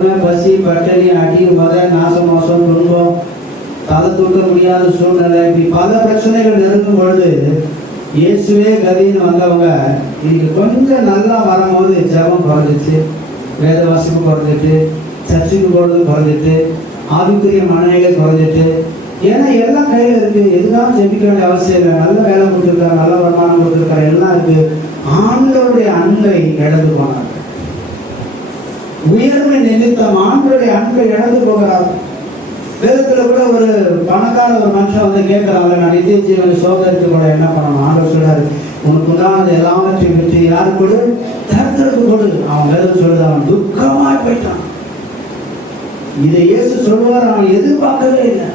பசி பட்டணி அடி மத நாசம் மோசம் துன்பம் தலை தூக்க முடியாத சூழ்நிலை இப்படி பல பிரச்சனைகள் நெருங்கும் பொழுது இயேசுவே கதின்னு வந்தவங்க இன்னைக்கு கொஞ்சம் நல்லா வரும்போது ஜபம் குறைஞ்சிச்சு, வேத வாசிப்பு குறைஞ்சிட்டு, சர்ச்சுக்கு போகிறது குறைஞ்சிட்டு, ஆவிக்குரிய மனநிலை குறைஞ்சிட்டு. ஏன்னா எல்லாம் கையில் இருக்கு, எதுக்காக ஜெபிக்க வேண்டிய அவசியம் இல்லை. நல்ல வேலை கொடுத்துருக்காரு, நல்ல வருமானம் கொடுத்துருக்காரு, எல்லாம் இருக்கு. ஆண்டவருடைய அன்பை இழந்து போனார். உயர்மை நிமித்தம் ஆண்டவருடைய அன்பை இழந்து போகிறார். வேதத்துல கூட ஒரு பணக்கார ஒரு மனுஷன் வந்து கேட்கிறாங்க, நான் நித்திய ஜீவனை சோதரித்து கூட என்ன பண்ணணும்? ஆண்டவர் சொல்றாரு, உனக்கு உண்டானது எல்லாவற்றையும் பற்றி யாரு கொடு? தரத்திற்கு கொடு. அவன் வேதம் சொல்லுது, அவன் துக்கமாய் போயிட்டான். இதை இயேசு சொல்லுவார், அவன் எதிர்பார்க்கவே இல்லை.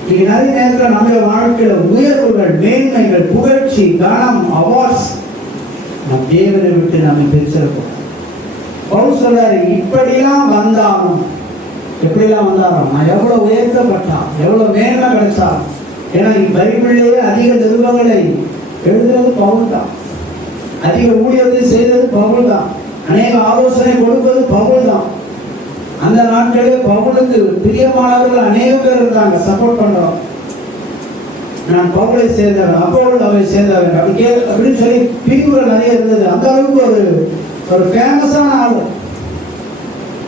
இன்னைக்கு நிறைய நேரத்தில் நம்ம வாழ்க்கையில உயர்வுகள், மேன்மைகள், புகழ்ச்சி, கனம், அவார்ட்ஸ் நம் தேவனை விட்டு நம்ம பிரிச்சிருக்கோம். பவுல் சொல்றாரு, இப்படிலாம் வந்தாலும், எப்படிலாம் வந்தாலும் நான் எவ்வளவு உயர்த்தப்பட்டான், எவ்வளவு மேன்மை கிடைச்சான். ஏன்னா பைபிள்லேயே அதிக நிருபங்களை எழுதுறது பவுல் தான், அதிக ஊழியத்தை செய்தது பவுல் தான், அநேக ஆலோசனை கொடுப்பது பவுல் தான். அந்த நாட்களே பவுலுக்கு பிரியமானவர்கள் அநேக பேர் இருந்தாங்க, சப்போர்ட் பண்றோம். நான் பவுலை சேர்ந்தவன், அப்போல் அவை சேர்ந்தவன் அப்படின்னு சொல்லி பிரிவுகள் நிறைய இருந்தது. அந்த அளவுக்கு ஒரு ஃபேமஸான ஆள்.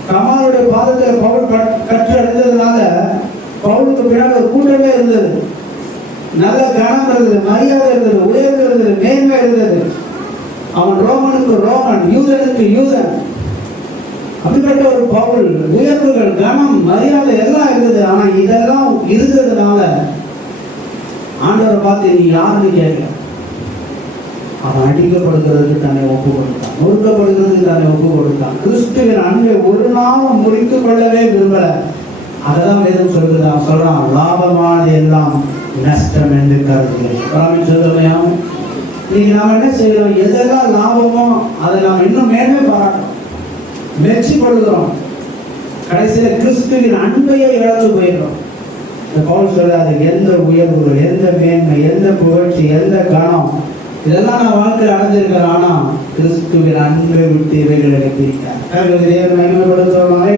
கமாலுடைய பாதத்தில் பவுல் கற்று அடைந்ததுனால பவுலுக்கு பின்னாடி ஒரு கூட்டமே இருந்தது. நல்ல கனம் இருந்தது, மரியாதை இருந்தது, உயர்வு இருந்தது, மேன்மை இருந்தது. அவன் ரோமனுக்கு ரோமன், யூதனுக்கு யூதன். அப்படிப்பட்ட ஒரு பவுல், உயர்வுகள், கனம், மரியாதை எல்லாம் இருந்தது. ஆனா இதெல்லாம் இருந்ததுனால ஆண்டவரை பார்த்து நீ யாருன்னு கேட்கல. அவன் அடிக்கப்படுகிறதுக்கு தன்னை ஒப்பு கொடுத்தான், நொறுக்கப்படுகிறதுக்கு தன்னை ஒப்பு கொடுத்தான். கிறிஸ்துவின் அன்பை ஒரு நாளும் முறித்து கொள்ளவே விரும்பல. அதான் வேதம் சொல்லுது. அவன் சொல்றான், லாபமானது எல்லாம் நஷ்டம் என்று கருதுகிறேன். சொல்லுமையாம் இன்னைக்கு நாம் என்ன செய்யறோம்? எதெல்லாம் லாபமோ அதை நாம் இன்னும் மேலே பாராட்டோம், மெச்சி கொள்கிறோம். கடைசியில் கிறிஸ்துவின் அன்பையே இழந்து போயிடுறோம். இந்த பவுல் சொல்றாரு, எந்த உயர்வு, எந்த மேன்மை, எந்த புகழ்ச்சி, எந்த கனம், இதெல்லாம் நான் வாழ்க்கையில் அடைஞ்சிருக்கிறேன். ஆனா கிறிஸ்துவின் அன்பை விட்டு இவைகளை பிரித்தார்.